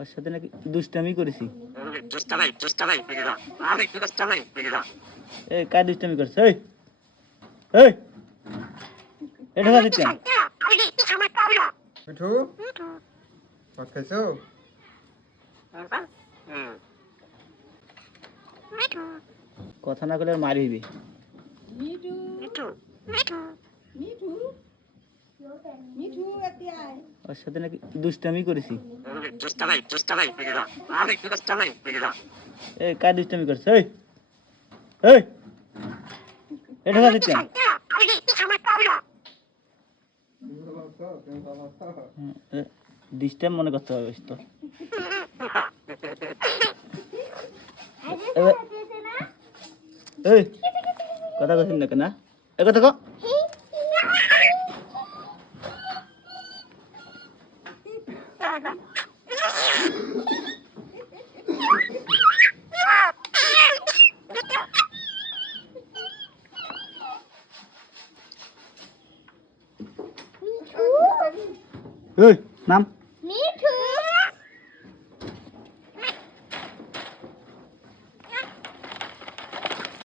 ওর সাথে নাকি দুষ্টামি করেছি। এই কার দুষ্টামি করছে? এই এই এটা কাজ কেন? মিঠু ভাত খাইছো? কথা না কলে মারি হইবে। মিঠু মিঠু মিঠু এতিয়া ওর সাথে নাকি দুষ্টামি করেছি। এই কার দুষ্টামি করছে? এই এই এটা কাজ কেন? ডিস্টার্ব মনে করতে হবে তো। এই কথা কইছেন না কেন? এ কথা কো। এই নাম